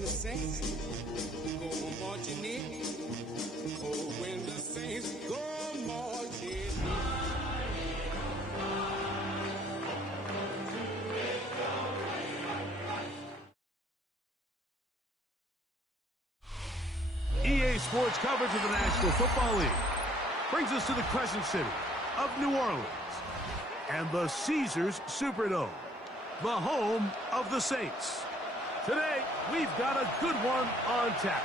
when the Saints go marching in. Oh, when the Saints go marching in. EA Sports coverage of the National Football League brings us to the Crescent City of New Orleans and the Caesars Superdome, the home of the Saints. Today, we've got a good one on tap.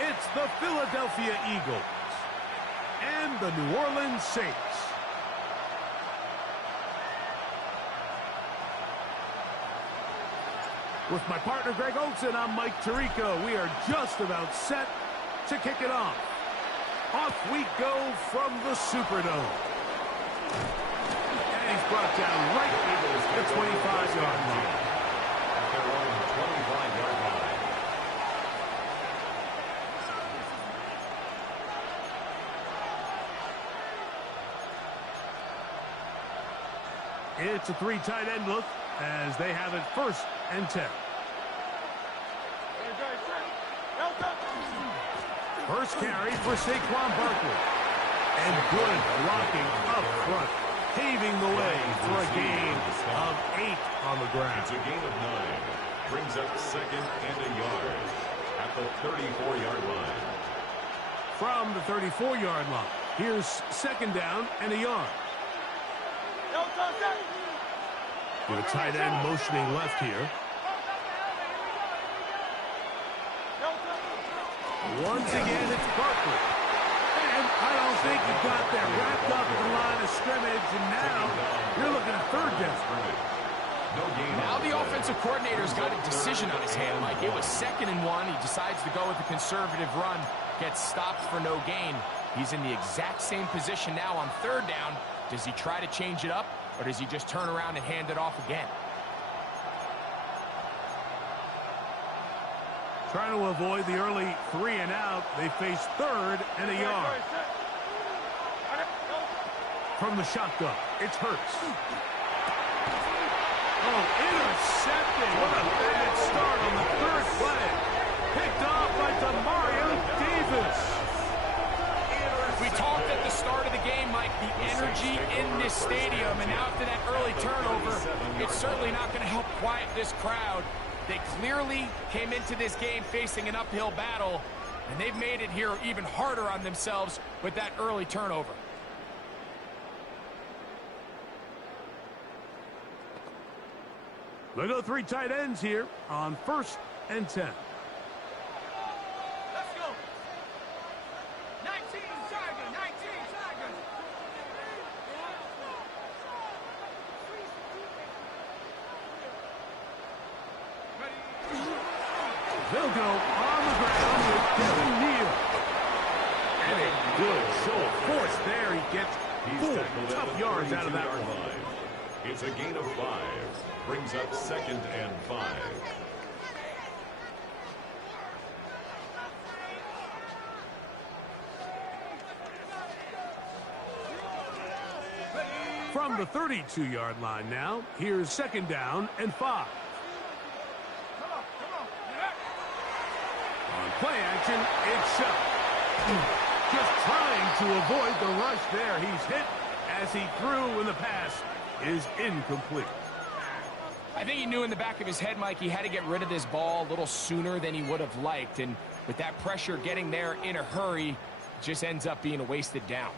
It's the Philadelphia Eagles and the New Orleans Saints. With my partner, Greg Olson, I'm Mike Tirico. We are just about set to kick it off. Off we go from the Superdome. And he's brought down right at the 25-yard line. At their own 25-yard line. It's a three tight end look as they have it 1st and 10. First carry for Saquon Barkley. And good blocking up front, paving the way for a gain of 8 on the ground. It's a gain of 9. Brings up 2nd and a yard at the 34-yard line. From the 34-yard line, here's 2nd down and a yard. With a tight end motioning left here. Once again, it's Barkley. And I don't think he got there. Wrapped up at the line of scrimmage, and now you're looking at 3rd down. Now the offensive coordinator's got a decision on his hand, Mike. It was 2nd and 1. He decides to go with a conservative run. Gets stopped for no gain. He's in the exact same position now on 3rd down. Does he try to change it up, or does he just turn around and hand it off again? Trying to avoid the early 3 and out. They face 3rd and a yard. From the shotgun, it's Hurts. Oh, intercepted. What a bad start on the 3rd play. Picked off by Demario Davis. We talked at the start of the game, Mike, the energy in this stadium, and now after that early turnover, it's certainly not going to help quiet this crowd. They clearly came into this game facing an uphill battle, and they've made it here even harder on themselves with that early turnover. They go 3 tight ends here on 1st and 10. Let's go. 19 target, 19 target. They'll go on the ground with Kevin Neal. And a good show of force there. He gets 4 tough yards out of that one. It's a gain of 5. Brings up 2nd and 5. From the 32-yard line now, here's 2nd down and 5. On play action, it's shot. Just trying to avoid the rush there. He's hit as he threw, and the pass is incomplete. I think he knew in the back of his head, Mike, he had to get rid of this ball a little sooner than he would have liked. And with that pressure getting there in a hurry, it just ends up being a wasted down.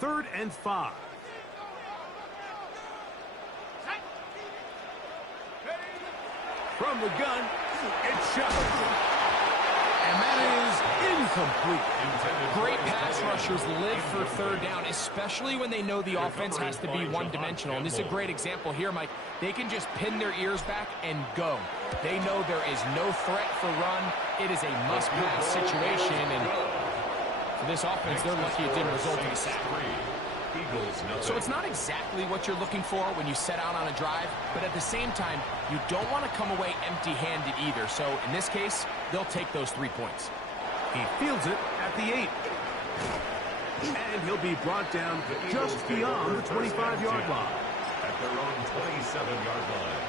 3rd and 5. From the gun, it's shot. And that is incomplete. Great pass rushers live for 3rd down, especially when they know the offense has to be one-dimensional. And this is a great example here, Mike. They can just pin their ears back and go. They know there is no threat for run. It is a must-pass situation. And for this offense, they're lucky it didn't result in a sack. So it's not exactly what you're looking for when you set out on a drive, but at the same time, you don't want to come away empty-handed either. So in this case, they'll take those 3 points. He fields it at the 8. And he'll be brought down just beyond the 25-yard line. At their own 27-yard line.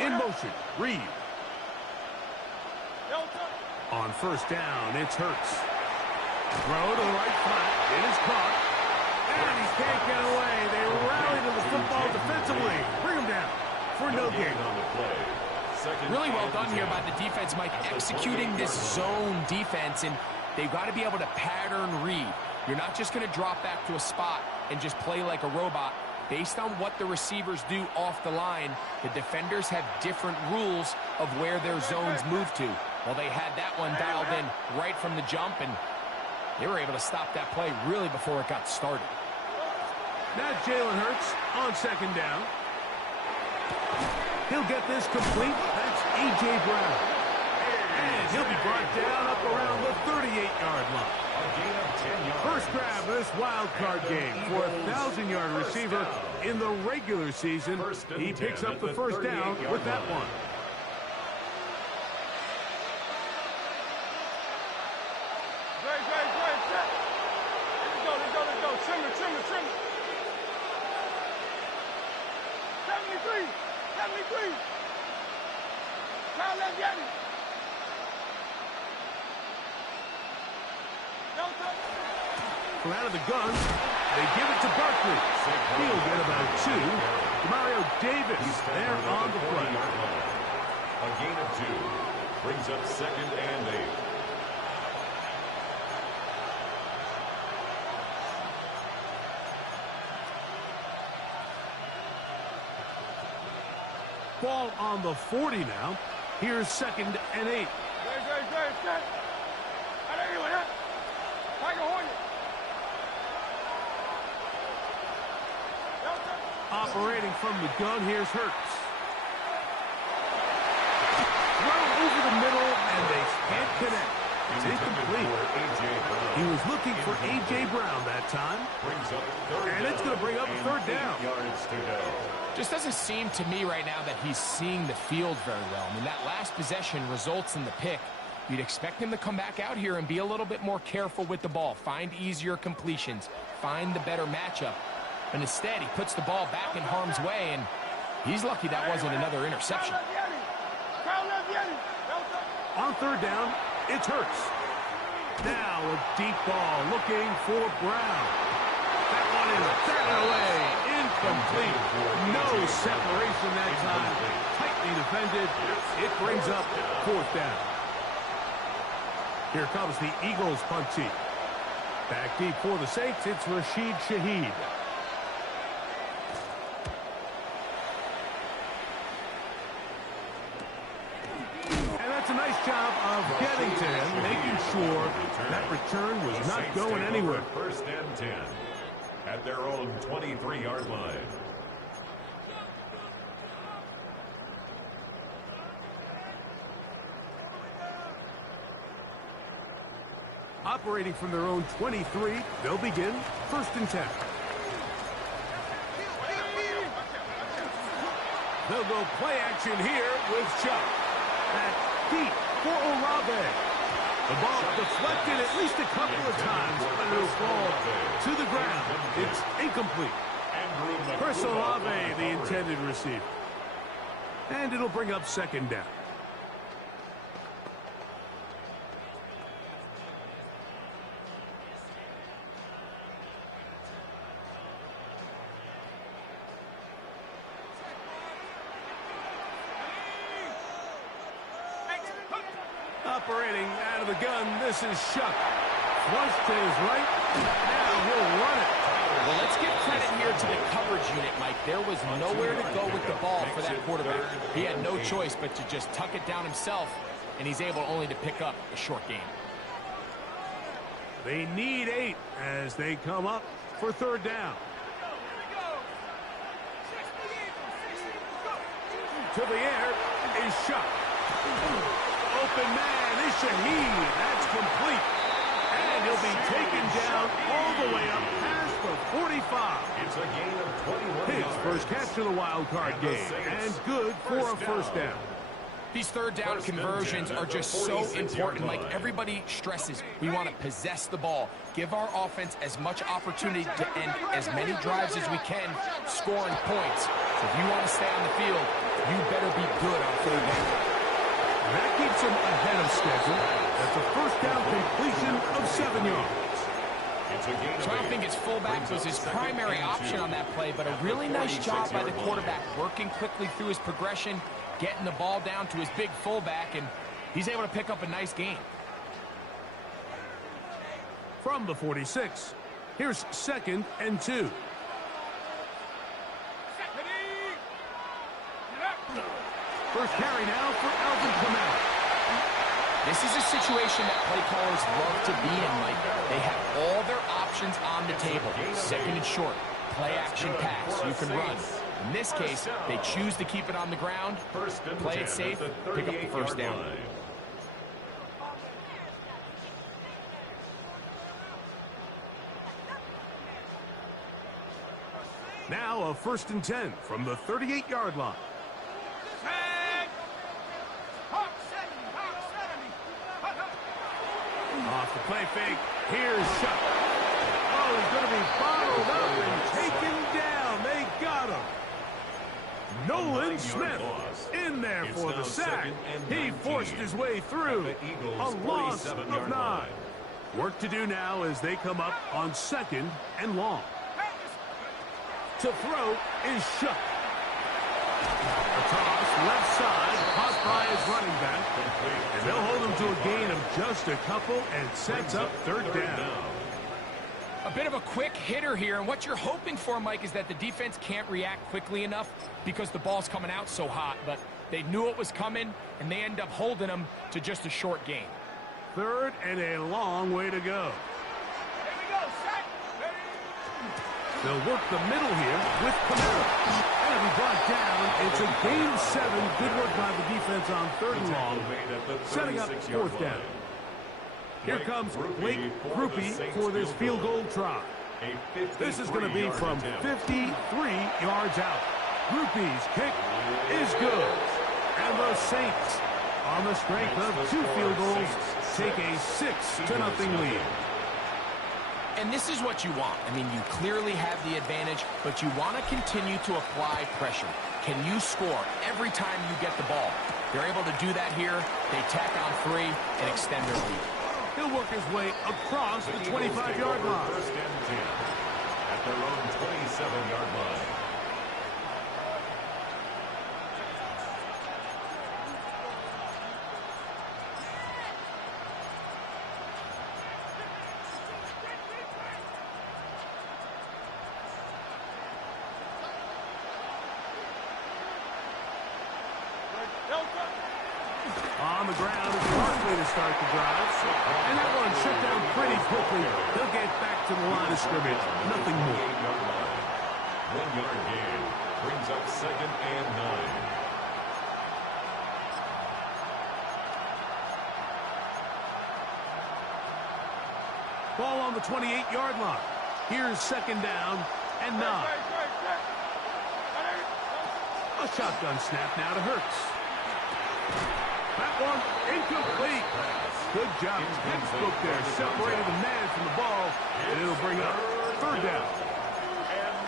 In motion, Reed. On first down, it's Hurts. Throw to the right flat. It is caught. And he can't get away. They rally to the football defensively. Bring him down for no gain. Really well done here by the defense, Mike, executing this zone defense, and they've got to be able to pattern read. You're not just going to drop back to a spot and just play like a robot. Based on what the receivers do off the line, the defenders have different rules of where their zones move to. Well, they had that one dialed in right from the jump, and they were able to stop that play really before it got started. Now Jalen Hurts on second down. He'll get this complete. That's A.J. Brown. And he'll be brought down up around the 38-yard line. First grab of this wild card game for a 1,000-yard receiver in the regular season. He picks up the first down with that one. Let's go. Trim it. 73. Kyle, let's get it. From out of the gun, they give it to Barkley. He'll get about 2. Mario Davis there on the play. A gain of 2 brings up 2nd and 8. Ball on the 40 now. Here's 2nd and 8. Operating from the gun, here's Hurts. Throw over the middle, and they can't connect. It's incomplete. He was looking for A.J. Brown that time. And it's going to bring up a 3rd down. Just doesn't seem to me right now that he's seeing the field very well. I mean, that last possession results in the pick. You'd expect him to come back out here and be a little bit more careful with the ball, find easier completions, find the better matchup. But instead, he puts the ball back in harm's way, and he's lucky that wasn't another interception. On 3rd down, it's Hurts. Now a deep ball looking for Brown. That one is batted away. Incomplete. No separation that time. Tightly defended. It brings up 4th down. Here comes the Eagles punt team. Back deep for the Saints, it's Rashid Shaheed. And that's a nice job of getting to him, making sure that return was not going anywhere. 1st and 10 at their own 23-yard line. Operating from their own 23, they'll begin 1st and 10. They'll go play action here with Chuck. That's deep for Olave. The ball deflected at least a couple of times, but it'll fall to the ground. It's incomplete. Chris Olave, the intended receiver. And it'll bring up 2nd down. Operating out of the gun, this is Shuck. Flush to his right. Now he'll run it. Well, let's give credit here to the coverage unit, Mike. There was nowhere to go with the ball for that quarterback. He had no choice but to just tuck it down himself, and he's able only to pick up a short gain. They need 8 as they come up for 3rd down. To the air is Shuck. Open man is Shaheed. That's complete. And he'll be taken down all the way up past the 45. It's a gain of 21 His yards. first catch of the wild card game. And good for a 1st down. These 3rd down conversions are just so important. Like everybody stresses, we want to possess the ball, give our offense as much opportunity to end as many drives as we can, scoring points. So if you want to stay on the field, you better be good on third down. That keeps him ahead of schedule. That's a first down completion of 7 yards. So I don't think his fullback was his primary option on that play, but a really nice job by the quarterback working quickly through his progression, getting the ball down to his big fullback, and he's able to pick up a nice gain. From the 46, here's 2nd and 2. First carry now for Alvin Kamara. This is a situation that play callers love to be in, Mike. They have all their options on the table. 2nd and short, play action pass, you can run. In this case, they choose to keep it on the ground, play it safe, pick up the first down. Now a 1st and 10 from the 38-yard line. Off the play fake, here's Shuck. Oh, he's going to be bottled up and taken down. They got him. Nolan Smith in there for the sack. He forced his way through. A loss of 9. Work to do now as they come up on 2nd and long. To throw is Shuck. A toss, left side, caught by his running back. And they'll hold him to a gain of just a couple and sets up 3rd down. A bit of a quick hitter here, and what you're hoping for, Mike, is that the defense can't react quickly enough because the ball's coming out so hot, but they knew it was coming, and they end up holding them to just a short gain. 3rd and a long way to go. They'll work the middle here with Kamara. And it'll be brought down. It's a gain 7. Good work by the defense on 3rd and long, setting up 4th down. Here comes Blake Groupie for this field goal try. This is going to be from 53 yards out. Groupie's kick is good. And the Saints, on the strength of 2 field goals, take a 6-0 lead. And this is what you want. I mean, you clearly have the advantage, but you want to continue to apply pressure. Can you score every time you get the ball? They're able to do that here. They tack on 3 and extend their lead. He'll work his way across the 25-yard line. 1st and 10 at their own 27-yard line. On the ground is Barkley to start the drive. And that one shut down pretty quickly. They'll get back to the line of scrimmage. Nothing more. 1-yard gain brings up 2nd and 9. Ball on the 28-yard line. Here's 2nd down and 9. A shotgun snap now to Hurts. That one incomplete. Good job. Textbook there. Separated the man from the ball, and it'll bring up 3rd down.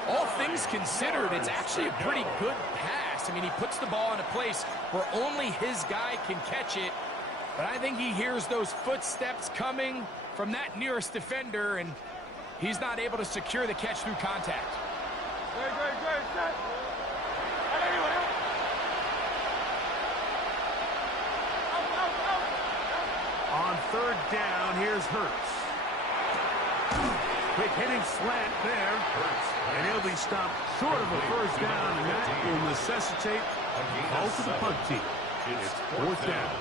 All things considered, it's actually a pretty good pass. I mean, he puts the ball in a place where only his guy can catch it. But I think he hears those footsteps coming from that nearest defender, and he's not able to secure the catch through contact. On 3rd down, here's Hurts. Quick hitting slant there. And he'll be stopped short of a 1st down, and that will necessitate a call to the punt team. It's 4th down.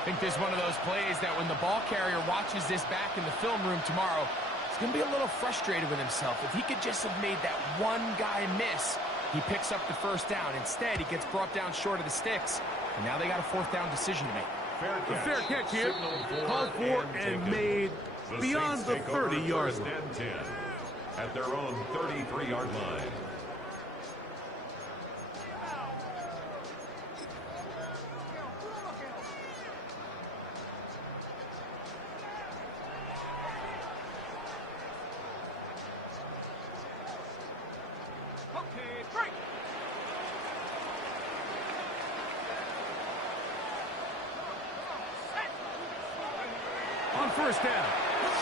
I think this is one of those plays that when the ball carrier watches this back in the film room tomorrow, he's going to be a little frustrated with himself. If he could just have made that one guy miss, he picks up the 1st down. Instead, he gets brought down short of the sticks, and now they got a 4th down decision to make. The fair catch here, called for and made beyond the 30-yard line. At their own 33-yard line. Okay. On first down,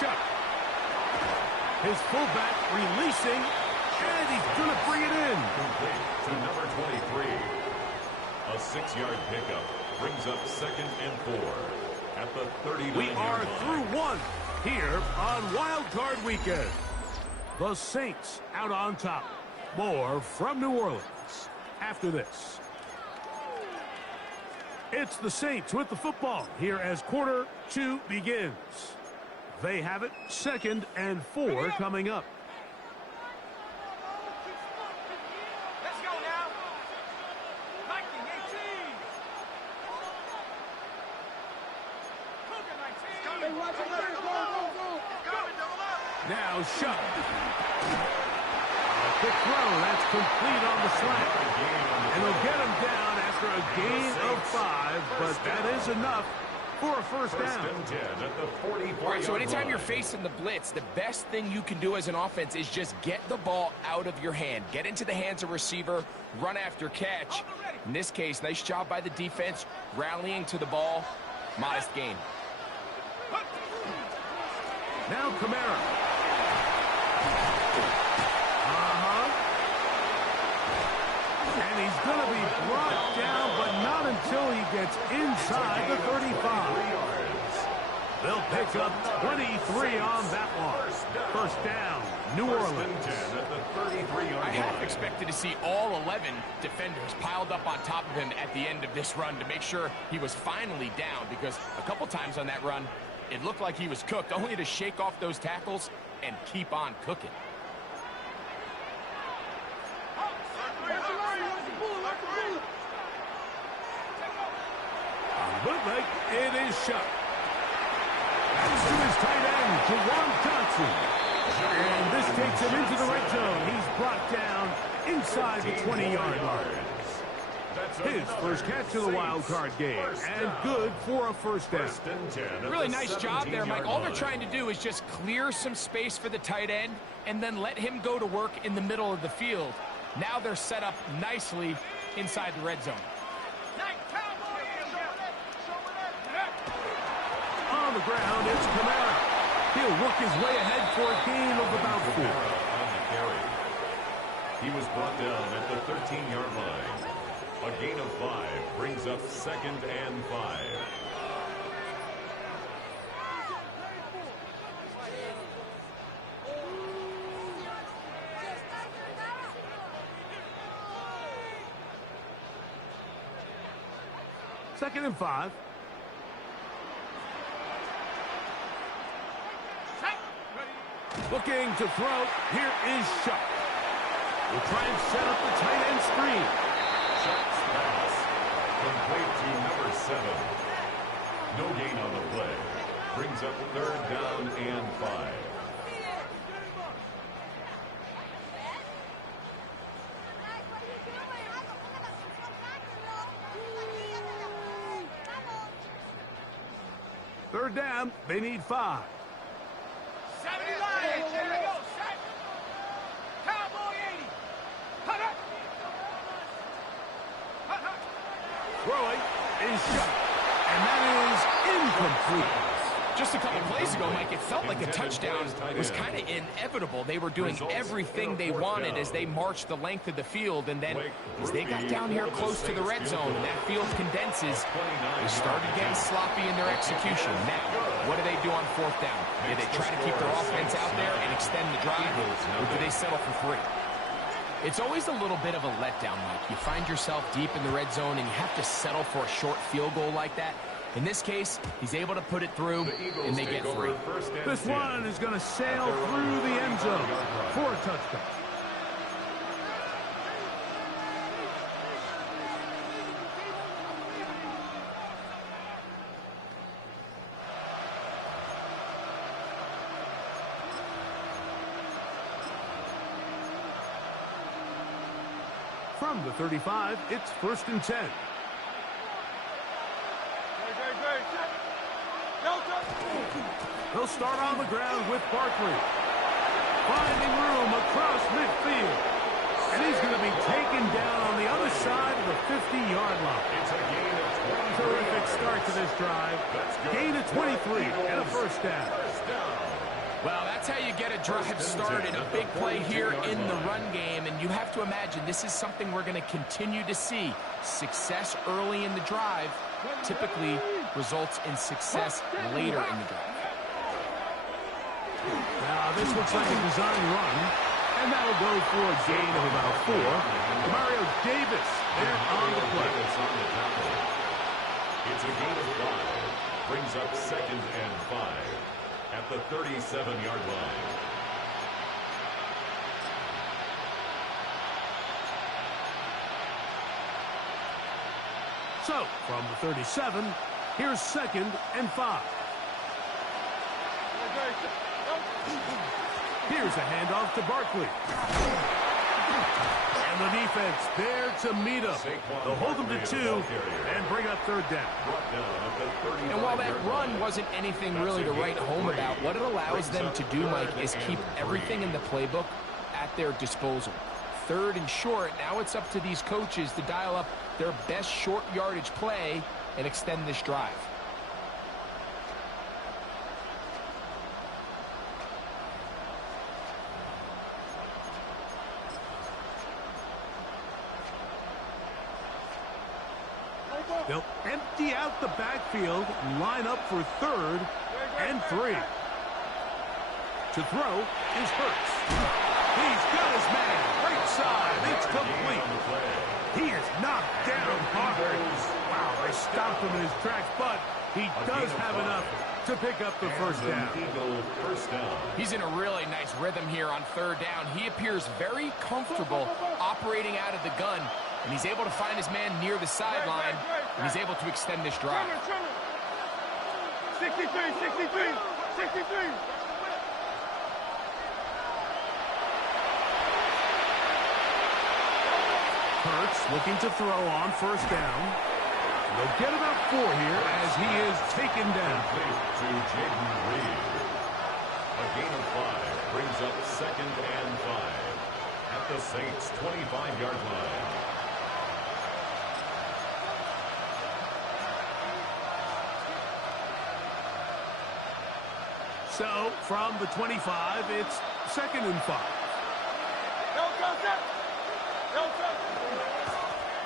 Chuck. His fullback releasing, and he's going to bring it in. Complete to number 23. A 6-yard pickup brings up 2nd and 4 at the 39-yard line. We are through one here on Wild Card Weekend. The Saints out on top. More from New Orleans after this. It's the Saints with the football here as quarter 2 begins. They have it, 2nd and 4 coming up. Let's go now. 19, 18. Now Shuck. A quick throw, that's complete on the slant. And they'll get him down after a gain of 5, but that is enough for a first down. All right, so anytime you're facing the blitz, the best thing you can do as an offense is just get the ball out of your hand. Get into the hands of receiver, run after catch. In this case, nice job by the defense, rallying to the ball. Modest gain. Now Kamara. And he's going to be brought down, but not until he gets inside the 35. They'll pick up 23 on that one. First down, New Orleans. I half expected to see all 11 defenders piled up on top of him at the end of this run to make sure he was finally down, because a couple times on that run, it looked like he was cooked, only to shake off those tackles and keep on cooking. Bootleg, it is shut. That's to his tight end, Jawan Johnson. And this takes him into the red zone. He's brought down inside the 20-yard line. His first catch of the wild card game, and good for a first down. Really nice job there, Mike. All they're trying to do is just clear some space for the tight end and then let him go to work in the middle of the field. Now they're set up nicely inside the red zone. On the ground, it's Kamara. He'll work his way ahead for a gain of about 4. He was brought down at the 13-yard line. A gain of 5 brings up 2nd and 5. Second and 5. Looking to throw. Here is Shuck. We'll try and set up the tight end screen. Shuck's pass. Complete to number 7. No gain on the play. Brings up 3rd down and 5. Third down, they need 5. 70 Lions, here we go, set. Cowboy 80. Hut, hut. Hut, hut. Throwing is Shuck. And that is incomplete. Just a couple plays ago, Mike, it felt like a touchdown was kind of inevitable. They were doing everything they wanted as they marched the length of the field, and then as they got down here close to the red zone and that field condenses, they started getting sloppy in their execution. Now, what do they do on 4th down? Do they try to keep their offense out there and extend the drive, or do they settle for 3? It's always a little bit of a letdown, Mike. You find yourself deep in the red zone and you have to settle for a short field goal like that. In this case, he's able to put it through, and they get 3. This one is going to sail through the end zone for a touchdown. From the 35, it's 1st and 10. They'll start on the ground with Barkley. Finding room across midfield. And he's going to be taken down on the other side of the 50-yard line. It's a gain of 23. Terrific start to this drive. Gain of 23 and a first down. Well, that's how you get a drive started. A big play here in the run game, and you have to imagine this is something we're going to continue to see. Success early in the drive typically results in success later in the drive. Now, this looks like a design run, and that'll go for a gain of about 4. Mario Davis there on the play. It's a gain of 5. Brings up 2nd and 5 at the 37-yard line. So, from the 37, here's 2nd and 5. Here's a handoff to Barkley. And the defense there to meet him. They'll hold them to 2 and bring up 3rd down. And while that run wasn't anything really to write home about, what it allows them to do, Mike, is keep everything in the playbook at their disposal. 3rd and short, now it's up to these coaches to dial up their best short yardage play and extend this drive. They'll empty out the backfield, line up for 3rd and 3. To throw is Hurts. He's got his man. Right side. It's complete. He is knocked down hard. Wow, they stopped him in his tracks, but he does have enough to pick up the first down. He's in a really nice rhythm here on 3rd down. He appears very comfortable operating out of the gun, and he's able to find his man near the sideline, and he's able to extend this drive. 63. Hurts looking to throw on 1st down. They'll get about 4 here as he is taken down. To Jaden Reed. A gain of 5 brings up 2nd and 5 at the Saints' 25-yard line. So, from the 25, it's 2nd and 5.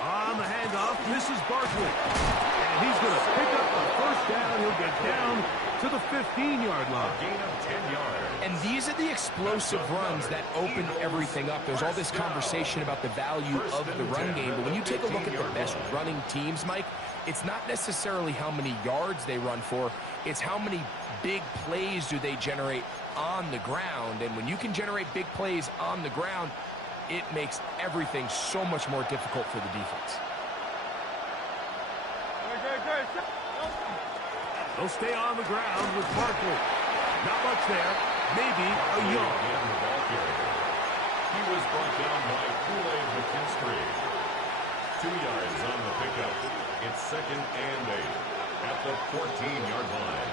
On the handoff, this is Barkley. And he's going to pick up the first down. He'll get down to the 15-yard line. A gain of 10 yards. And these are the explosive runs that open everything up. There's all this conversation about the value of the run game, but when you take a look at the best running teams, Mike, it's not necessarily how many yards they run for, it's how many big plays do they generate on the ground. And when you can generate big plays on the ground, it makes everything so much more difficult for the defense. They'll stay on the ground with Barkley. Not much there. Maybe a yard. He was brought down by Kool-Aid McKinstry. 2 yards on the pickup. It's 2nd and 8 at the 14-yard line.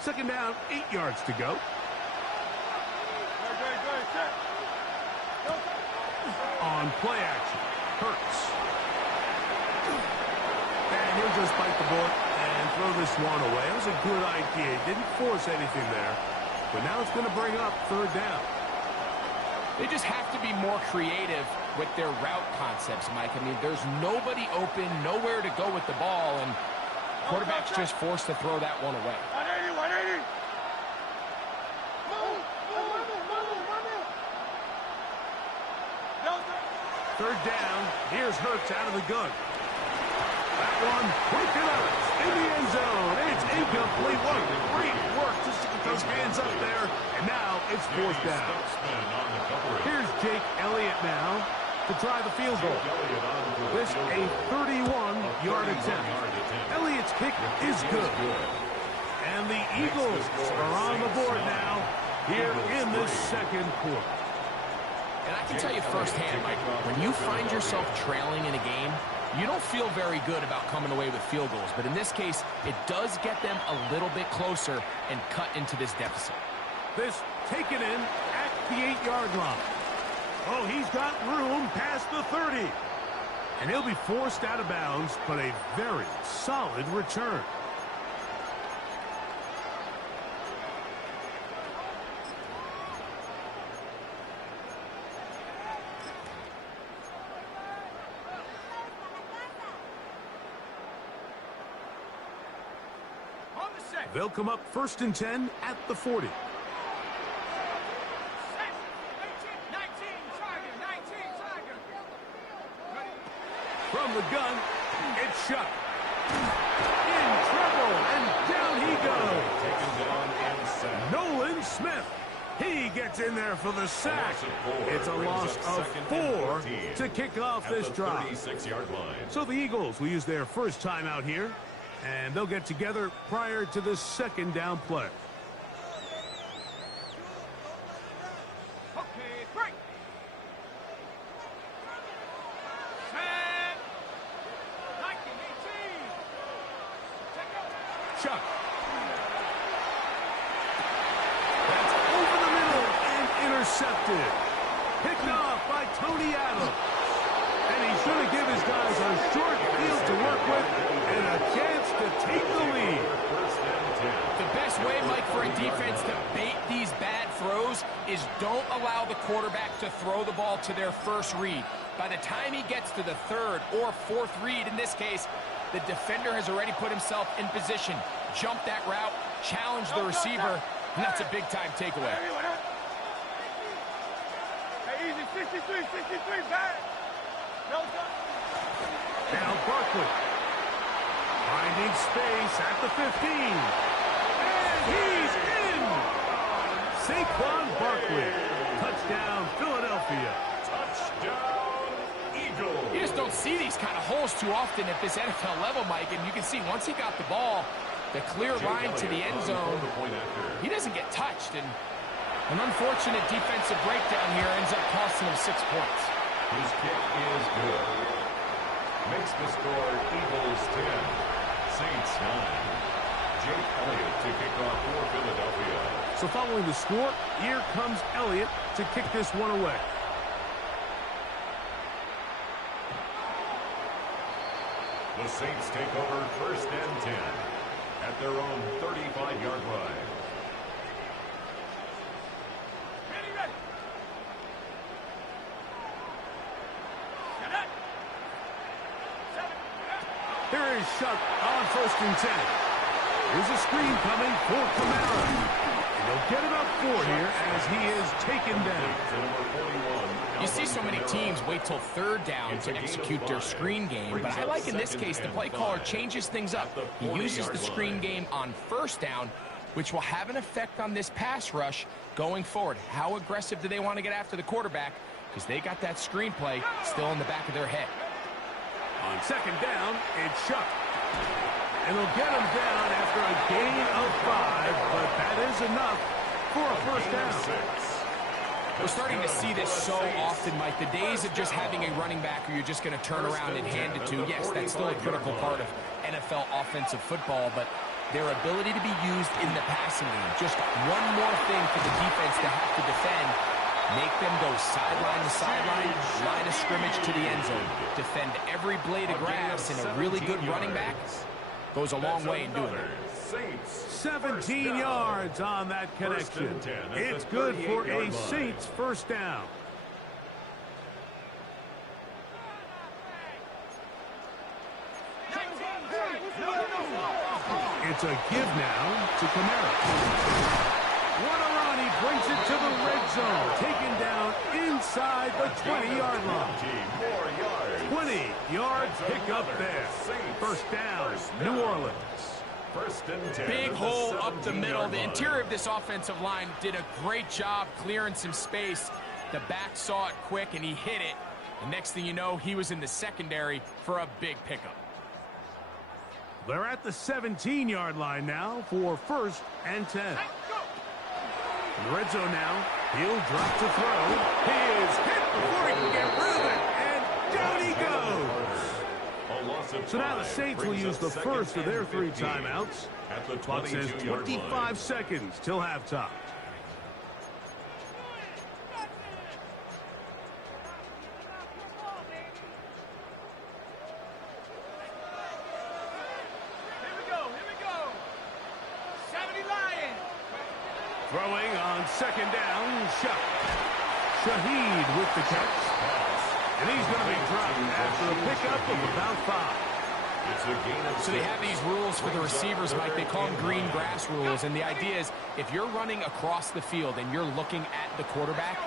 Second down, 8 yards to go. On play action, Hurts. And he'll just bite the bullet and throw this one away. It was a good idea. He didn't force anything there. But now it's going to bring up 3rd down. They just have to be more creative with their route concepts, Mike. I mean, there's nobody open, nowhere to go with the ball, and quarterback's just forced to throw that one away. 180. 3rd down. Here's Hurts out of the gun. That one, quick enough in the end zone. It's incomplete. What great work just to get those hands up there. And now it's 4th down. Here's Jake Elliott now to try the field goal. This a 31-yard attempt. Elliott's kick is good. And the Eagles are on the board now here in this 2nd quarter. And I can tell you firsthand, Mike, when you find yourself trailing in a game, You don't feel very good about coming away with field goals, but in this case, it does get them a little bit closer and cut into this deficit. This taken in at the 8-yard line. Oh, he's got room past the 30. And he'll be forced out of bounds, but a very solid return. They'll come up 1st and 10 at the 40. From the gun, it's Shuck. In trouble, and down he goes. Taken down and sacked. Nolan Smith. He gets in there for the sack. It's a loss of 4 to kick off this drive. 36-yard line. So the Eagles will use their first time out here, and they'll get together prior to the 2nd down play. Okay, break. Chuck. That's over the middle and intercepted. Picked off by Tony Adams. And he's going to give his guys a short field to work with and a chance to take the lead. The best way, Mike, for a defense to bait these bad throws is don't allow the quarterback to throw the ball to their first read. By the time he gets to the 3rd or 4th read, in this case, the defender has already put himself in position, jumped that route, challenged the receiver, and that's a big-time takeaway. Hey, easy, 63, back. Now Barkley. Finding space at the 15. And he's in! Saquon Barkley. Touchdown, Philadelphia. Touchdown, Eagles. You just don't see these kind of holes too often at this NFL level, Mike, and you can see once he got the ball, the clear line to the end zone, he doesn't get touched, and an unfortunate defensive breakdown here ends up costing him 6 points. His kick is good. Makes the score Eagles 10, Saints 9. Jake Elliott to kick off for Philadelphia. So following the score, here comes Elliott to kick this one away. The Saints take over 1st and 10 at their own 35-yard line. Here is Shuck on 1st and 10. Here's a screen coming for Kamara. And he'll get about 4 here as he is taken down. You see so many teams wait till 3rd down to execute their screen game, but I like in this case the play caller changes things up. He uses the screen game on 1st down, which will have an effect on this pass rush going forward. How aggressive do they want to get after the quarterback? Because they got that screen play still in the back of their head. On 2nd down, it's Shuck. And they'll get him down after a gain of 5, but that is enough for a 1st down. We're starting to see this so often, Mike. The days of just having a running back who you're just going to turn around and hand it to, yes, that's still a critical part of NFL offensive football, but their ability to be used in the passing game, just one more thing for the defense to have to defend. Make them go sideline to sideline, line of scrimmage to the end zone. Defend every blade of grass, and a really good running back goes a long way in doing it. 17 yards on that connection. It's good for a Saints 1st down. It's a give now to Kamara. What a run. He brings it to the red zone. Taken down inside the 20-yard line. 20 yards pick up there. 1st down, New Orleans. 1st and 10. Big hole up the middle. The interior of this offensive line did a great job clearing some space. The back saw it quick, and he hit it. And next thing you know, he was in the secondary for a big pickup. They're at the 17-yard line now for 1st and 10. In the red zone now, he'll drop to throw. He is hit before he can get rid of it, and down he goes. So now the Saints will use the first of their 3 timeouts. The clock says 25 seconds till halftime. Throwing on second down, Shaheed with the catch. And he's going to be dropped after a pickup of about 5. It's a gain of 6. So they have these rules for the receivers, Mike. They call them green grass rules. And the idea is if you're running across the field and you're looking at the quarterback,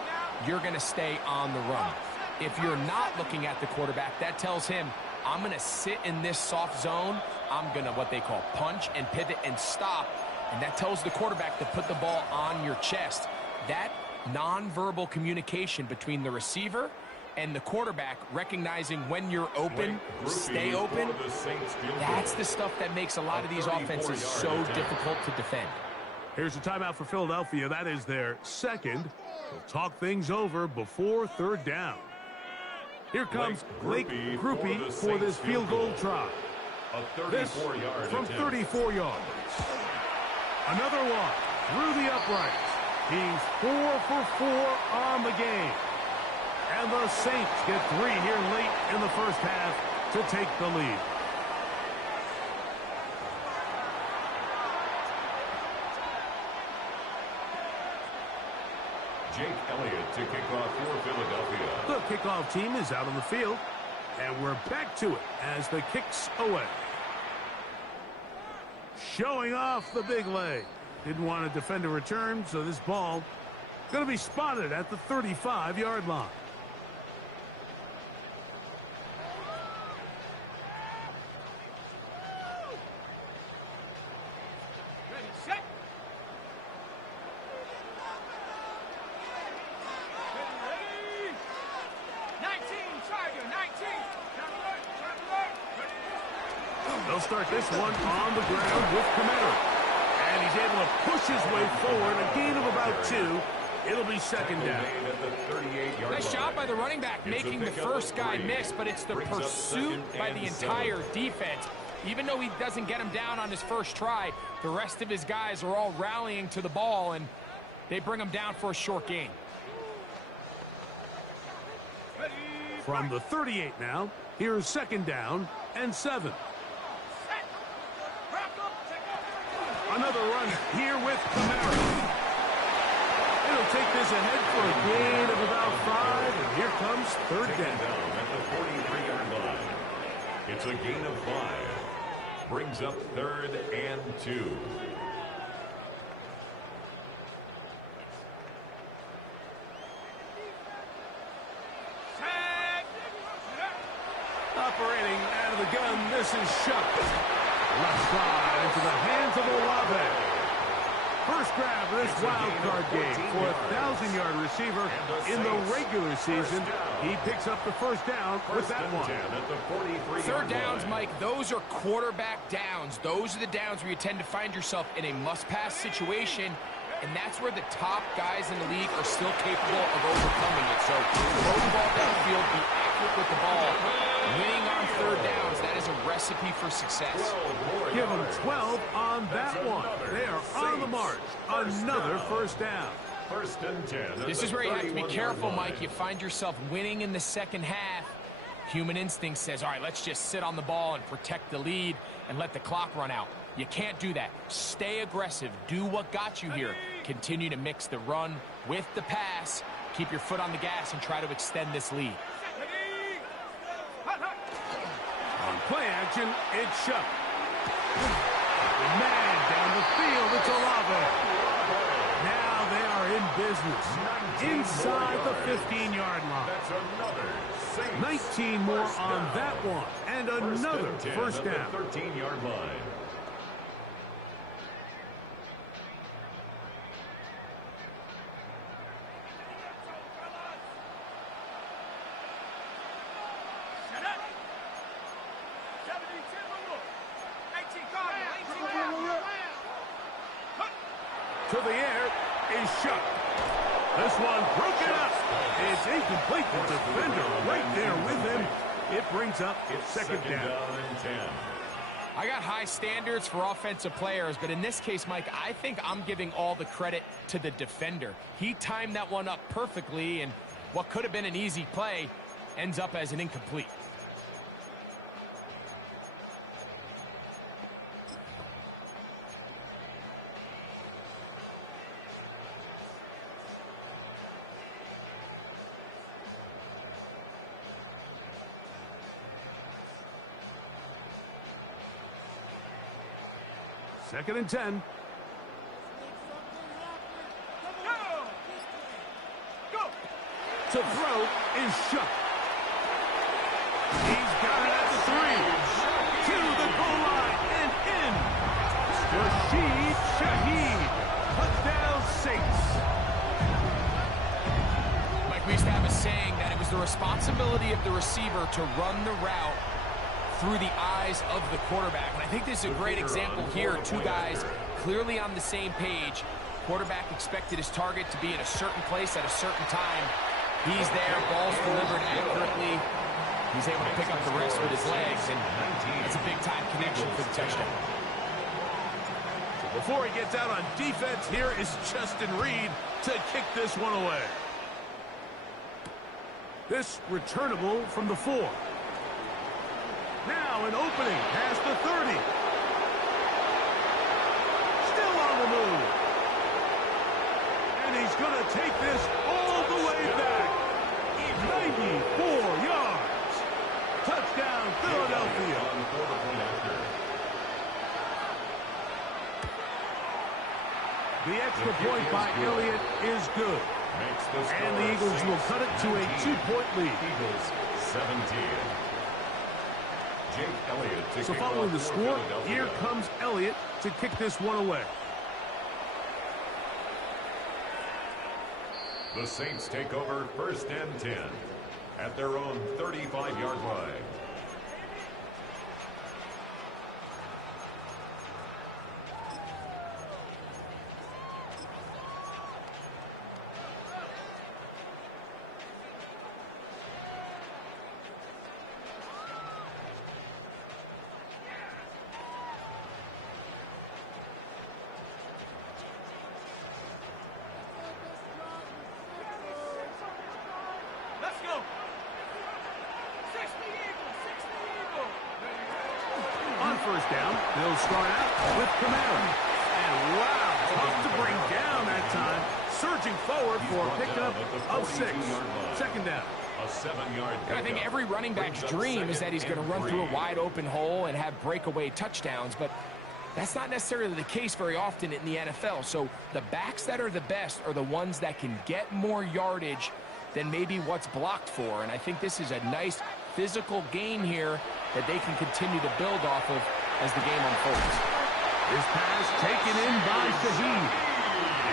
you're going to stay on the run. If you're not looking at the quarterback, that tells him, I'm going to sit in this soft zone. I'm going to what they call punch and pivot and stop. And that tells the quarterback to put the ball on your chest. That nonverbal communication between the receiver and the quarterback, recognizing when you're open, stay open, that's the stuff that makes a lot of these offenses so difficult to defend. Here's a timeout for Philadelphia. That is their second. They'll talk things over before 3rd down. Here comes Blake Grupe for this field goal try. This from 34 yards. Another one through the uprights. He's 4 for 4 on the game. And the Saints get 3 here late in the first half to take the lead. Jake Elliott to kick off for Philadelphia. The kickoff team is out on the field. And we're back to it as the kick's away. Showing off the big leg. Didn't want to defend a return, so this ball going to be spotted at the 35-yard line. Ready, set. Ready. 19, Charger, 19. They'll start this one on the ground with Kamara. And he's able to push his way forward. A gain of about 2. It'll be second down. Nice job by the running back making the first guy miss, but it's the pursuit by the entire defense. Even though he doesn't get him down on his first try, the rest of his guys are all rallying to the ball, and they bring him down for a short gain. From the 38 now, here's second down and 7. Another run here with Kamara. It'll take this ahead for a gain of about 5, and here comes 3rd down. At the 43-yard line. It's a gain of 5. Brings up 3rd and 2. Operating out of the gun, this is Shuck. Left side into the hands of Olave. First grab of this wild card game for a 1,000-yard receiver in the regular season. He picks up the first down with that one. 3rd downs, Mike, those are quarterback downs. Those are the downs where you tend to find yourself in a must-pass situation, and that's where the top guys in the league are still capable of overcoming it. So throw the ball downfield, be accurate with the ball. Winning on 3rd downs, that is a recipe for success. Give them 12 on that one. They are on the march. Another first down. 1st and 10. This is where you have to be careful, Mike. You find yourself winning in the second half. Human instinct says, all right, let's just sit on the ball and protect the lead and let the clock run out. You can't do that. Stay aggressive. Do what got you here. Continue to mix the run with the pass. Keep your foot on the gas and try to extend this lead. On play action, it's Shuck. Man down the field, it's Olave. Now they are in business. Inside the 15-yard line. That's another 19 more on that one. And another first down. 13-yard line. To the air is Shuck. This one broken up. It's incomplete. The defender right there with him. It brings up second down. 10. I got high standards for offensive players, but in this case, Mike, I think I'm giving all the credit to the defender. He timed that one up perfectly, and what could have been an easy play ends up as an incomplete. Second and 10. Go! To throw is shut. He's got it at the 3. To the goal line and in. Rashid Shaheed. Touchdown Saints. Mike, we used to have a saying that it was the responsibility of the receiver to run the route through the eyes of the quarterback. And I think this is a great example here. Two guys clearly on the same page. Quarterback expected his target to be in a certain place at a certain time. He's there, ball's delivered accurately. He's able to pick up the rest with his legs, and that's a big-time connection for the touchdown. So before he gets out on defense, here is Justin Reed to kick this one away. This returnable from the 4. Now an opening past the 30. Still on the move. And he's going to take this all the way back. 94 yards. Touchdown, Philadelphia. The extra point by Elliott is good. And the Eagles will cut it to a 2-point lead. Eagles 17. So following the score, here comes Elliott to kick this one away. The Saints take over first and 10 at their own 35-yard line. Let's go! 60 Eagles! On first down, they'll start out with Kamara. And wow, tough to bring down that time. Surging forward for a pickup of 6. Second down. A 7-yard I think every running back's dream is that he's going to run through a wide open hole and have breakaway touchdowns, but that's not necessarily the case very often in the NFL. So the backs that are the best are the ones that can get more yardage than maybe what's blocked for. And I think this is a nice physical game here that they can continue to build off of as the game unfolds. This pass taken in by Shaheed.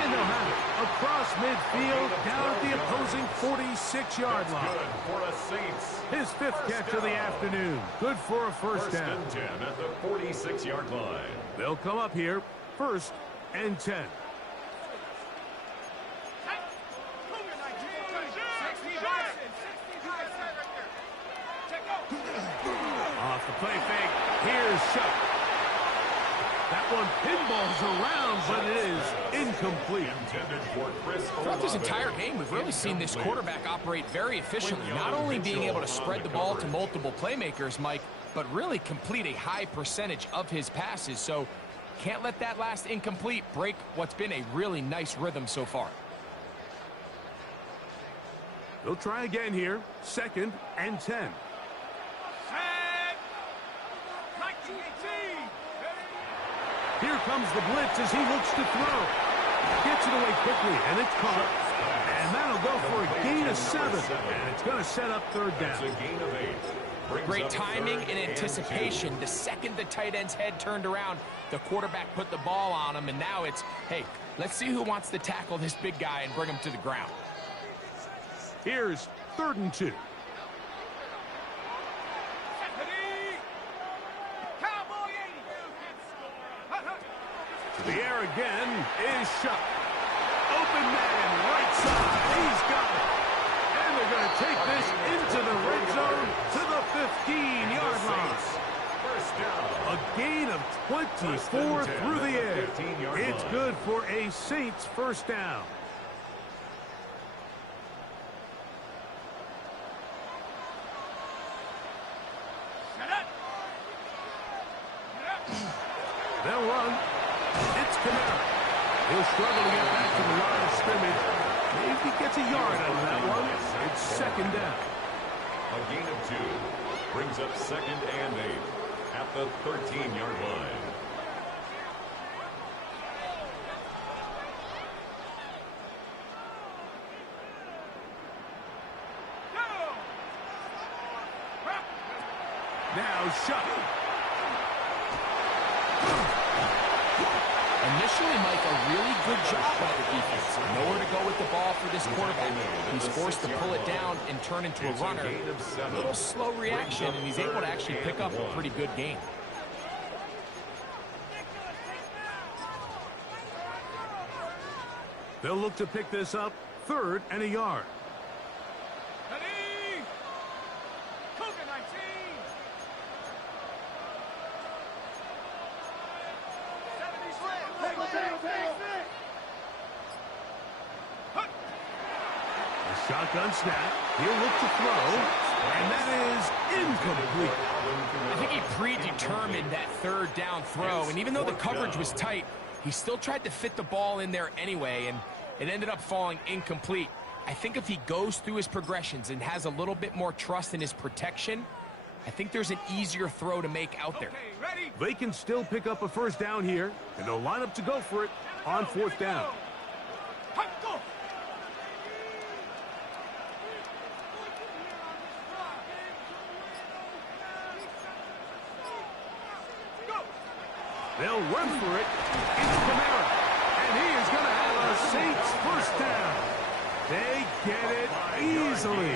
And they'll have it across midfield down at the opposing 46-yard line. Good for a Saints. His 5th catch of the afternoon. Good for a first down. First and 10 at the 46-yard line. They'll come up here, first and 10. Off the play fake, here's Shuck. That one pinballs around, but it is incomplete. Intended for Chris Throughout this entire game, we've really seen this quarterback operate very efficiently, not only being able to spread the ball to multiple playmakers, Mike, but really complete a high percentage of his passes. So can't let that last incomplete break what's been a really nice rhythm so far. They'll try again here, second and 10. Here comes the blitz as he looks to throw. Gets it away quickly, and it's caught. And that'll go for a gain of 7. And it's going to set up third down. That's a gain of 8. Great timing and anticipation. The second the tight end's head turned around, the quarterback put the ball on him, and now it's, hey, let's see who wants to tackle this big guy and bring him to the ground. Here's 3rd and 2. To the air again is Shuck. Open man, right side. He's got it. And they're going to take this into the red zone to the 15-yard line. First down. A gain of 24 through the air. It's good for a Saints first down. They'll run. It's Kamara. He'll struggle to get back to the line of scrimmage. Maybe gets a yard out of that one. It's second down. A gain of 2 brings up second and 8 at the 13-yard line. Now shut. Initially, Mike, a really good job by the defense. Nowhere to go with the ball for this quarterback. He's forced to pull it down and turn into a runner. A little slow reaction, and he's able to actually pick up a pretty good gain. They'll look to pick this up, 3rd and a yard. Ready? Cougar 19. The shotgun snap. He'll look to throw, and that is incomplete. I think he predetermined that 3rd down throw, and even though the coverage was tight, he still tried to fit the ball in there anyway, and it ended up falling incomplete. I think if he goes through his progressions and has a little bit more trust in his protection, I think there's an easier throw to make out there. Okay, ready? They can still pick up a first down here, and they'll line up to go for it on 4th down. Go. They'll run for it. It's Kamara, and he is going to have a Saints first down. They get it easily.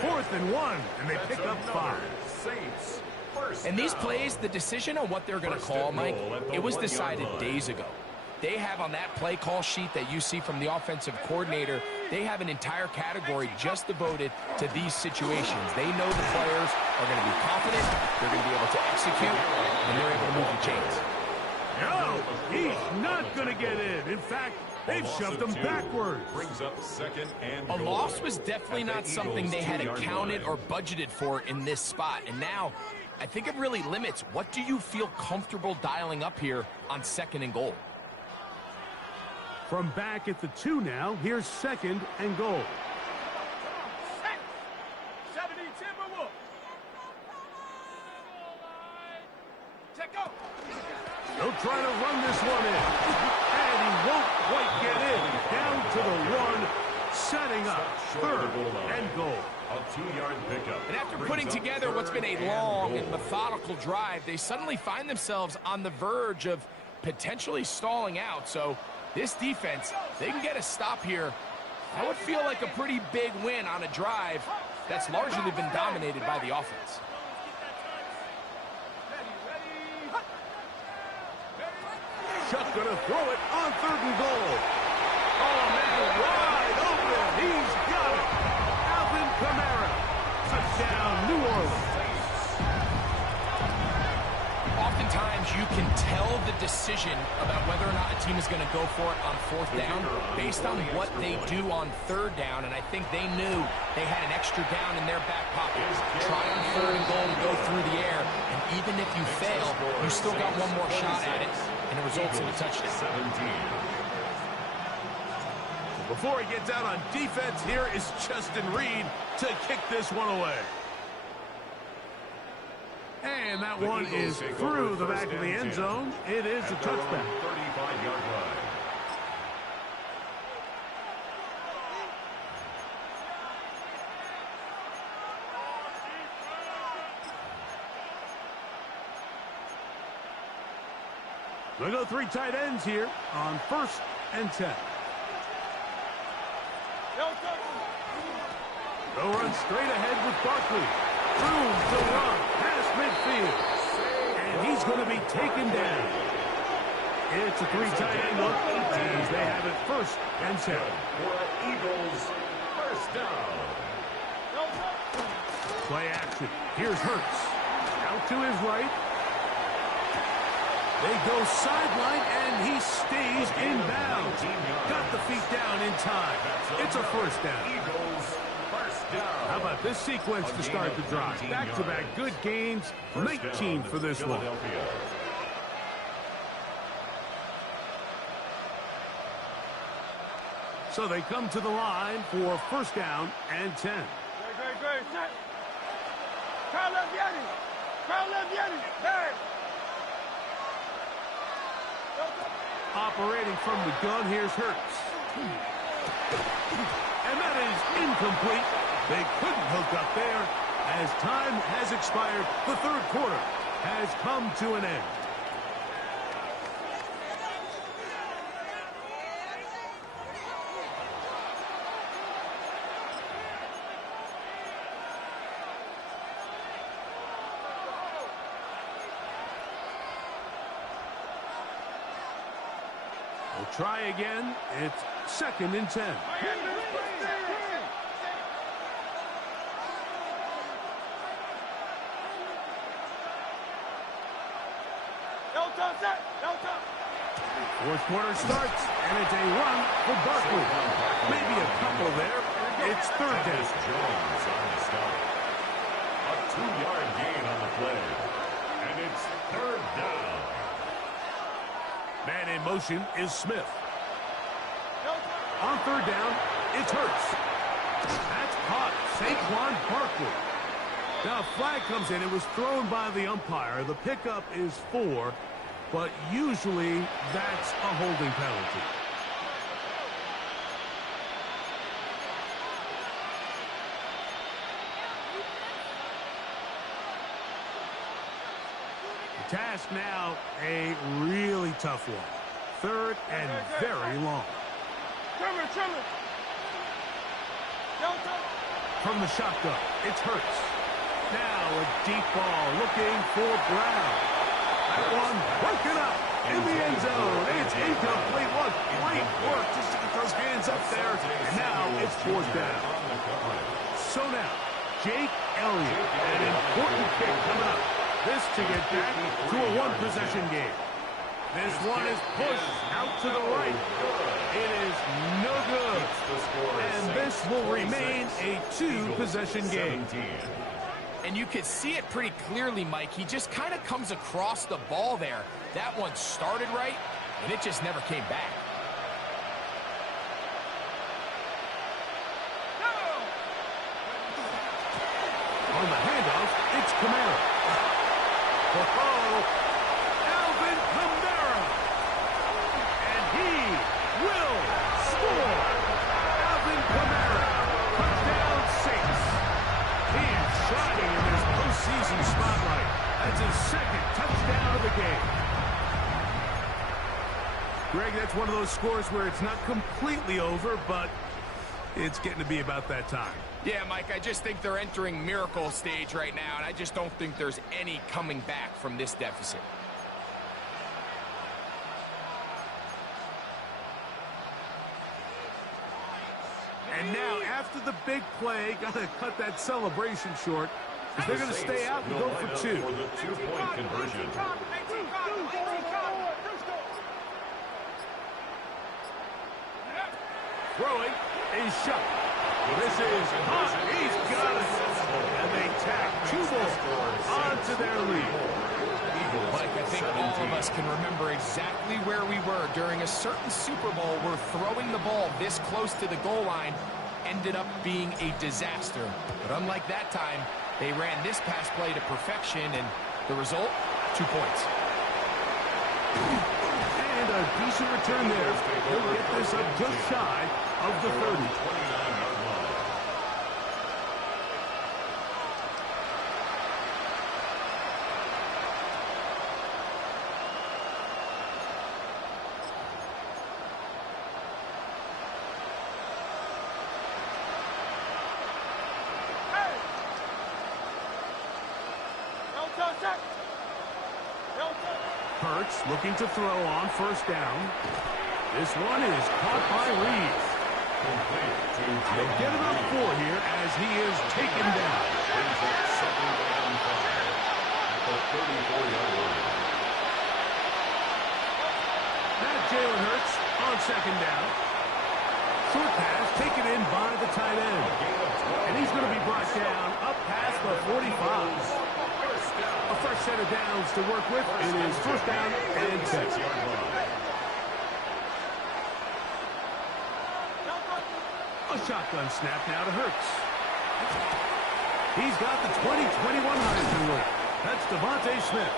4th and 1, and they pick up 5. Saints first And these down. plays, the decision on what they're going to call, Mike, it was decided days ago. They have on that play call sheet that you see from the offensive coordinator, they have an entire category just devoted to these situations. They know the players are going to be confident, they're going to be able to execute, and they're able to move the chains. No, he's not going to get in. In fact, they've shoved him backwards. Brings up second and A goal. loss was definitely At the not something Eagles' they had 2-yard accounted line. or budgeted for in this spot. And now, I think it really limits what do you feel comfortable dialing up here on 2nd and goal. From back at the 2 now, here's 2nd and goal. 70 Timberwolves. Check out. They'll try to run this one in. And he won't quite get in. Down to the 1, setting up 3rd and goal. A 2-yard pickup. And after Brings putting up together what's been a 3rd long and and goal. methodical drive, they suddenly find themselves on the verge of potentially stalling out. So this defense, they can get a stop here. That would feel like a pretty big win on a drive that's largely been dominated by the offense. Chuck gonna throw it on 3rd and goal. Oh, man, wide open. He's got it. Alvin Kamara. Touchdown, New Orleans. Oftentimes, you can tell the decision about whether or not a team is going to go for it on 4th down based on what they do on 3rd down, and I think they knew they had an extra down in their back pocket. Try on 3rd and goal to go through the air, and even if you fail, you still got one more shot at it, and it results in a touchdown. 17. Before he gets out on defense, here is Justin Reed to kick this one away. And that one is through the back of the end zone. It is a touchback. 35-yard line. They go 3 tight ends here on 1st and 10. They'll run straight ahead with Barkley. Room to run past midfield. And he's going to be taken down. It's a 3 tight end look as they have it 1st and 10. For Eagles, first down. Play action. Here's Hurts. Out to his right. They go sideline, and he stays in bounds. Got the feet down in time. It's a first down. How about this sequence to start the drive? Back-to-back good gains. 19 for this one. So they come to the line for first down and 10. Great. Set. Crowd left Yeti. Hey. Operating from the gun, here's Hurts. And that is incomplete. They couldn't hook up there. As time has expired, the third quarter has come to an end. We'll try again. It's 2nd and 10. Fourth quarter starts, and it's a run for Barkley. Maybe a couple there. It's 3rd down. Jones on the stop. A 2-yard gain on the play. And it's 3rd down. Man in motion is Smith. On 3rd down, it's Hurts. That's caught. Saquon Barkley. Now a flag comes in. It was thrown by the umpire. The pickup is 4, but usually that's a holding penalty. The task now, a really tough one. 3rd and very long. Trimmer. From the shotgun, it's Hurts. Now a deep ball looking for Brown. That one broken up in the end zone. It's incomplete. What great work just to get those hands up there. And now it's 4th down. So now, Jake Elliott, an important kick coming up. This to get back to a 1-possession game. This one is pushed out to the right. It is no good. And this will remain a 2-possession game. And you could see it pretty clearly, Mike. He just kind of comes across the ball there. That one started right, and it just never came back. On the handoff, it's Kamara. Alvin Kamara. And he will score. Alvin Kamara. Touchdown Saints. He is shining in this postseason spotlight. That's his 2nd touchdown of the game. Greg, that's one of those scores where it's not completely over, but it's getting to be about that time. Yeah, Mike, I just think they're entering miracle stage right now, and I just don't think there's any coming back from this deficit. And now, after the big play, got to cut that celebration short, because they're going to stay out and go for 2. For the 2-point conversion. Throwing is shot. This is hot. He's got it. And they tack 2 more onto their lead. Mike, I think all of us can remember exactly where we were during a certain Super Bowl where throwing the ball this close to the goal line ended up being a disaster. But unlike that time, they ran this pass play to perfection, and the result, 2 points. And a decent return there. He'll get this up just shy of the 30. Hurts looking to throw on 1st down. This one is caught by Reeves. They get it up 4 here as he is taken down. 34-yard line. Now Jalen Hurts on second down. Short pass taken in by the tight end. And he's going to be brought down up past the 45. A fresh set of downs to work with. It is first down and 10. A shotgun snap now to Hurts. He's got the 2021 Heisman winner. That's Devontae Smith.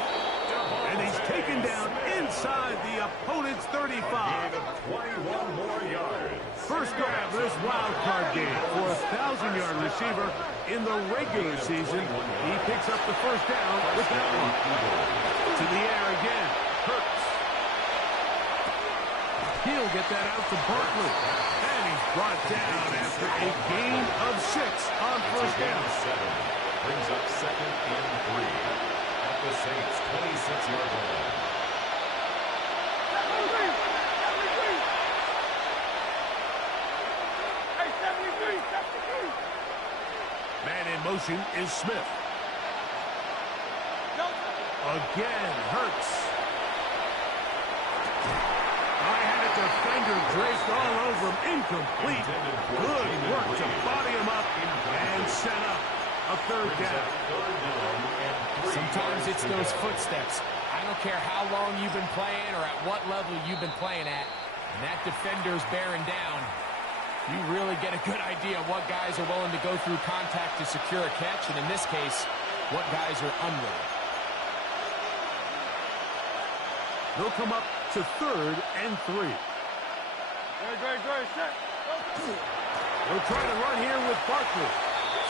And he's taken down inside the opponent's 35. 21 more yards. First grab this wild card game for a 1,000-yard receiver in the regular season. He picks up the first down with that one. To the air again. Hurts. He'll get that out to Barkley. And he's brought down after a gain of 6 on first down. Brings up second and 3 at the Saints' 26-yard line. Man in motion is Smith. Again, Hurts. High-handed defender draped all over him. Incomplete. Good work to body him up and set up a third down. Sometimes it's those footsteps. I don't care how long you've been playing or at what level you've been playing at. And that defender's bearing down. You really get a good idea of what guys are willing to go through contact to secure a catch, and in this case, what guys are unwilling. They'll come up to third and 3. Great, set. They'll try to run here with Barkley.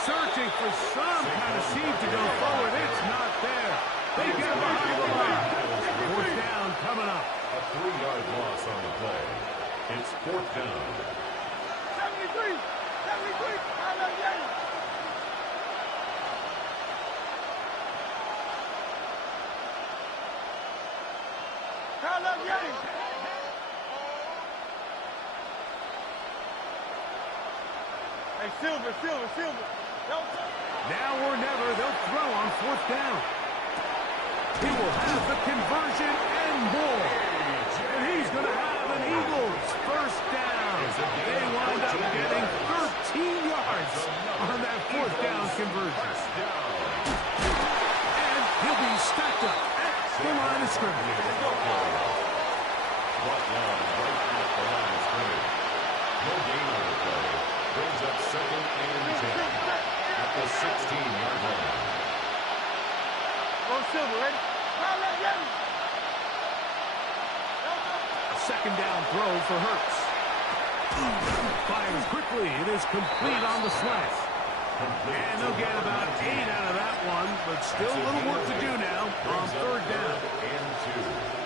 Searching for some kind of seed to go forward. It's not there. They get him behind the line. Fourth down coming up. A 3-yard loss on the play. It's fourth down. 73. Hey, Silver. Now or never, they'll throw on fourth down. He will have the conversion and more. And he's going to have an Eagles first down. They wind up getting 13 yards on that fourth down conversion. And he'll be stacked up at the line of scrimmage. Brought down right at the line of scrimmage. No gain on the play. Brings up second and 10 at the 16-yard line. Go Silver, ready? Second down throw for Hurts. Fires quickly. It is complete on the slant. And they'll get about 8 out of that one, but still a little work to do now on third down. And 2.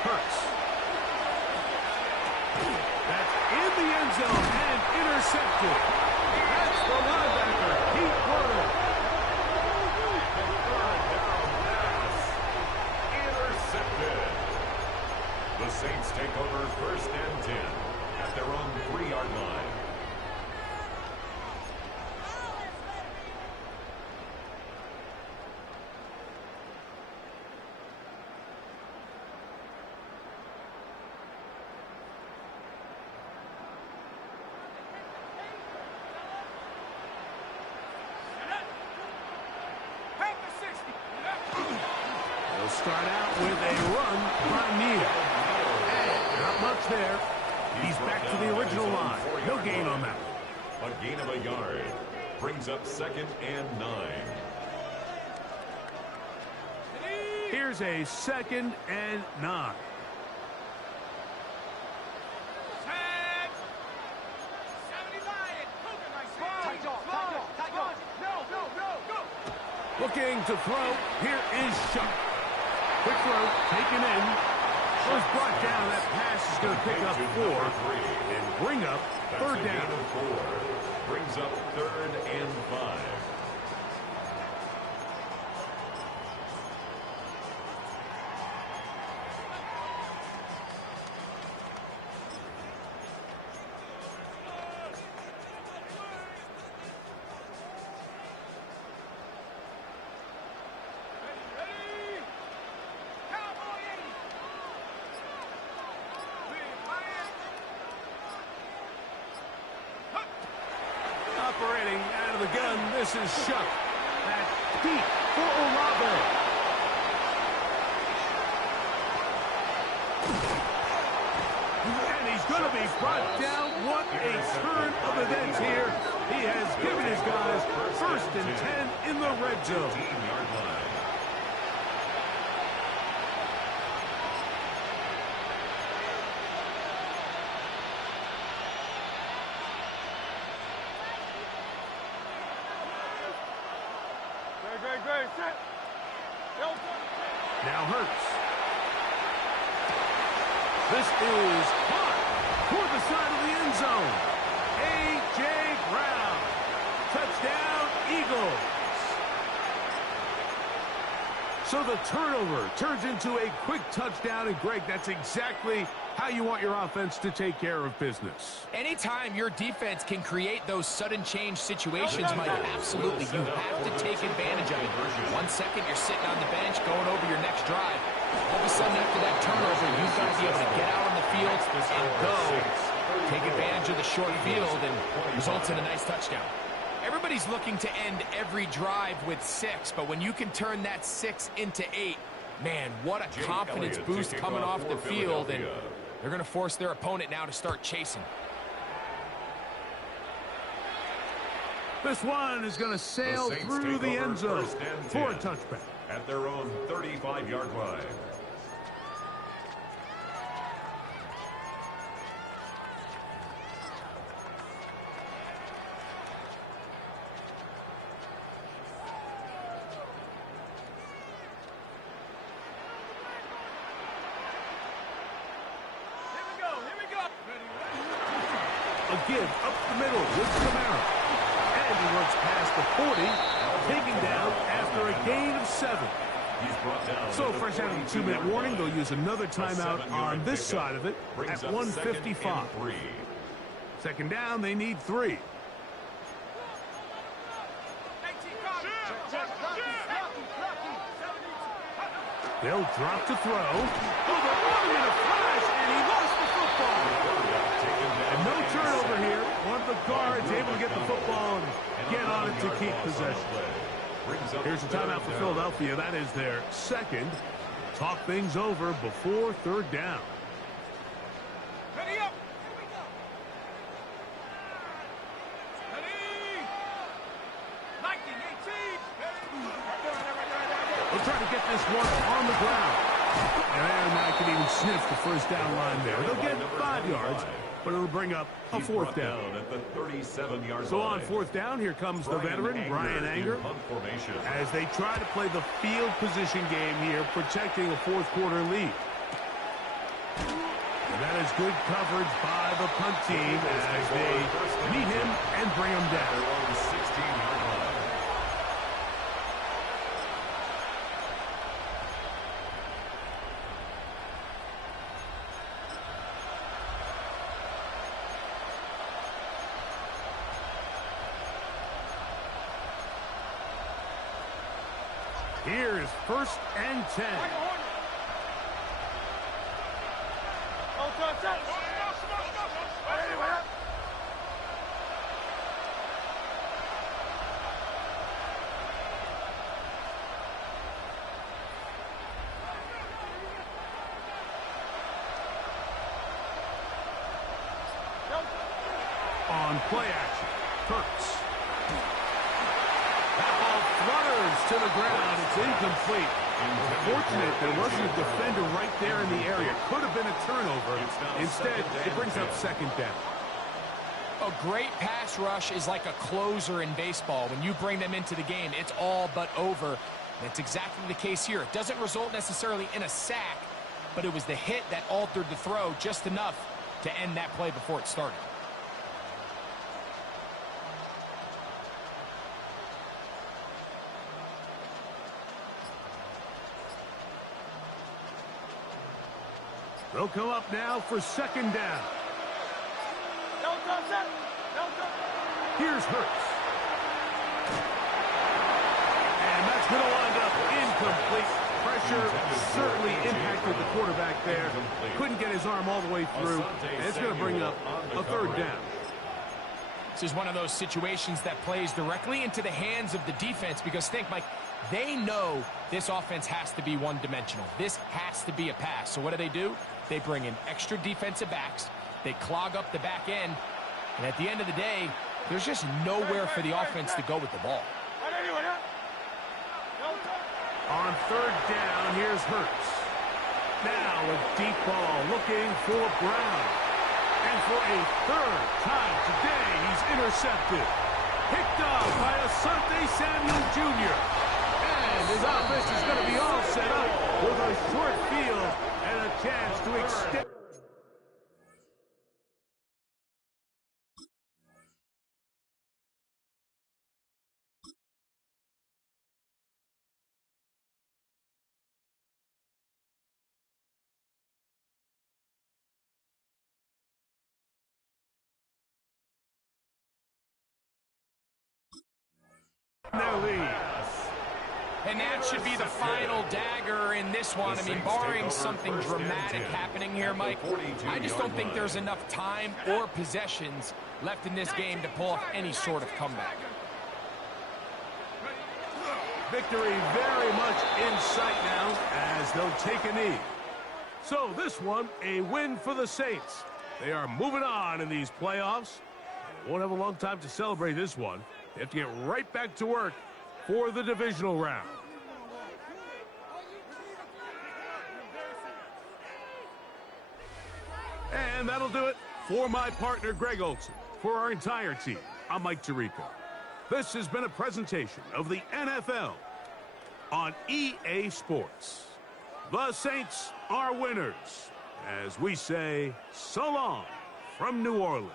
Hurts. That's in the end zone and intercepted. That's the linebacker, Pete Werner. Intercepted. The Saints take over first and 10 at their own 3-yard line. Start out with a run by Neal. Not much there. He's back to the original line. No gain on that one. A gain of a yard. Brings up second and 9. Here's a second and 9. Looking to throw. Here is Shuck. Quick throw, taken in. Was brought down. That pass is going to pick up 4 and bring up third down. 4. Brings up third and 5. gun. This is Shuck. That's deep for Olave. And he's going to be brought down. What a turn of events here. He has given his guys 1st and 10 in the red zone. Great, set. Now Hurts. This is caught toward the side of the end zone. A.J. Brown. Touchdown, Eagles. So the turnover turns into a quick touchdown. And, Greg, that's exactly how you want your offense to take care of business. Anytime your defense can create those sudden change situations, Mike, absolutely, you have to take advantage of it. 1 second, you're sitting on the bench going over your next drive. All of a sudden, after that turnover, you've got to be able to get out on the field and go. Take advantage of the short field and results in a nice touchdown. Everybody's looking to end every drive with 6, but when you can turn that 6 into 8, man, what a confidence boost coming off the field, and they're going to force their opponent now to start chasing. This one is going to sail through the end zone for a touchback. At their own 35-yard line. A give up the middle with Kamara. And he works past the 40, taken down after a gain of 7. So fresh out of the 2-minute warning, they'll use another timeout on this side of it at 1:55. 2nd down, they need 3. They'll drop to throw. Oh, they're running in a flash, and he lost the football. And no turnover here. One of the guards able to get the football and get on it to keep possession. Here's a timeout for Philadelphia. That is their 2nd. Talk things over before 3rd down. Ready up. Here we go. Ready. 19, 18. They'll try to get this one on the ground. And Aaron Knight can even sniff the 1st down line there. They'll get 5 yards, but it'll bring up a 4th down. At the 37-yard So line. on 4th down, here comes the veteran, Brian Anger, as they try to play the field position game here, protecting a 4th quarter lead. And that is good coverage by the punt team as they meet him and bring him down. On the 16-yard line. Here is 1st and 10. On play action, Hurts. That ball flutters to the ground. It's incomplete. Unfortunate there wasn't a defender right there in the area. Could have been a turnover. Instead, it brings up 2nd down. A great pass rush is like a closer in baseball. When you bring them into the game, it's all but over. That's exactly the case here. It doesn't result necessarily in a sack, but it was the hit that altered the throw just enough to end that play before it started. They'll come up now for 2nd down. Here's Hurts. And that's going to wind up incomplete. Pressure certainly impacted the quarterback there. Couldn't get his arm all the way through. And it's going to bring up a 3rd down. This is one of those situations that plays directly into the hands of the defense because think, Mike, they know this offense has to be one-dimensional. This has to be a pass. So what do? They bring in extra defensive backs. They clog up the back end. And at the end of the day, there's just nowhere for the offense to go with the ball. On third down, here's Hurts. Now a deep ball looking for Brown. And for a third time today, he's intercepted. Picked up by Asante Samuel Jr. And his offense is going to be all set up with a short field and a chance to extend. Their lead. And that should be the final dagger in this one. I mean, barring something dramatic happening here, Mike, I just don't think there's enough time or possessions left in this game to pull off any sort of comeback. Victory very much in sight now as they'll take a knee. So this one, a win for the Saints. They are moving on in these playoffs. They won't have a long time to celebrate this one. They have to get right back to work for the divisional round. And that'll do it for my partner, Greg Olson. For our entire team, I'm Mike Tirico. This has been a presentation of the NFL on EA Sports. The Saints are winners, as we say so long from New Orleans.